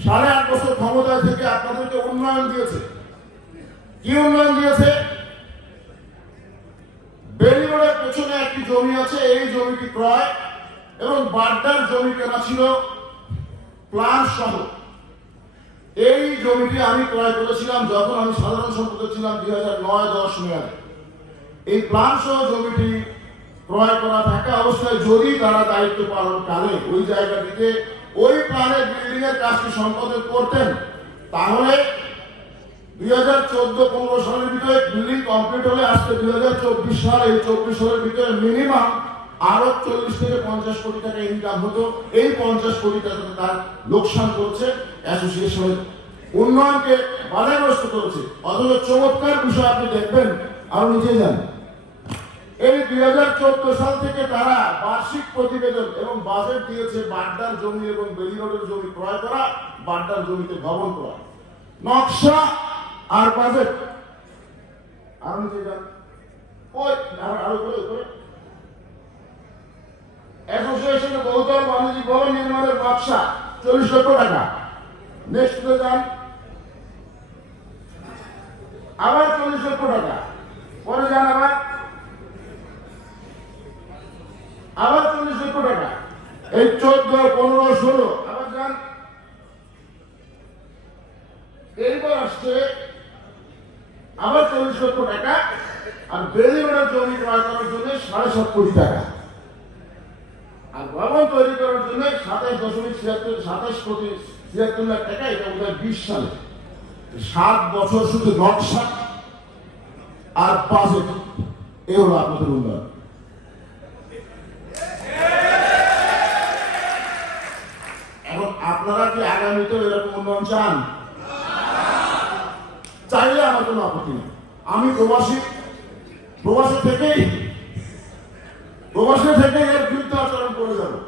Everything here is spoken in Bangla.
8.5 বছর ক্ষমতায় থেকে আপনাদেরকে উন্নয়ন দিয়েছে। কি উন্নয়ন দিয়েছে? বেরিবারের পেছনে একটি জমি আছে, এই জমিটি ক্রয় এবং বাড্ডার জমি কেনা ছিল প্ল্যান সহ। এই জমিটি আমি ক্রয় করেছিলাম যখন আমি সাধারণ সম্পাদক ছিলাম 2009-10 মেয়াদে। এই প্ল্যান সহ জমিটি ক্রয় করা থাকা অবস্থায় যদি তারা দায়িত্ব পালনকালে ওই জায়গাটিতে ওই প্ল্যানের বিল্ডিং এর কাজটি সম্পাদন করতেন, তাহলে 2014-15 সালের ভিতরে বিল্ডিং কমপ্লিট হলে আজকে 2024 সাল, এই 24 সালের ভিতরে মিনিমাম আরো 40 থেকে 50 কোটি টাকা ইনকাম হতো। এই 50 কোটি টাকা তার লোকসান করছে অ্যাসোসিয়েশনের উন্নয়নকে বাধাগ্রস্ত করেছে। অথচ চমৎকার বিষয় আপনি দেখবেন, আরো নিচে যান, এই 2014 সাল থেকে তারা বার্ষিক প্রতিবেদন এবং বাজেট দিয়েছে বাড্ডার জমি এবং বেলিরোডের জমি ক্রয় করা, বাড্ডার জমিতে ভবন করা, নকশা আর বাজেট। আরো নিচে যান, ওই আরো করে অ্যাসোসিয়েশনে বহুতল বাণিজ্যিক ভবন নির্মাণের নকশা 40 লক্ষ টাকা। নেক্সট যান, আবার 40 লক্ষ টাকা। পরে যান আবার 40 লক্ষ টাকা। এই 14, 15, 16 আবার যান। এইবার আসছে আবার 40 লক্ষ টাকা। আর বেলিবারের জমি ক্রয় করার জন্য 7.5 কোটি টাকা, আর ভবন তৈরি করার জন্য 27 কোটি 76 লাখ টাকা। এটা বোধহয় 20 সালে। 7 বছর শুধু নকশা আর বাজেট, এ হলো আপনাদের উন্নয়ন। এখন আপনারা কি আগামীতে এরকম উন্নয়ন চান? চাইলে আমার কোনো আপত্তি নেই। আমি প্রবাসী থেকেই এর বিরুদ্ধে আচরণ করে যাবো।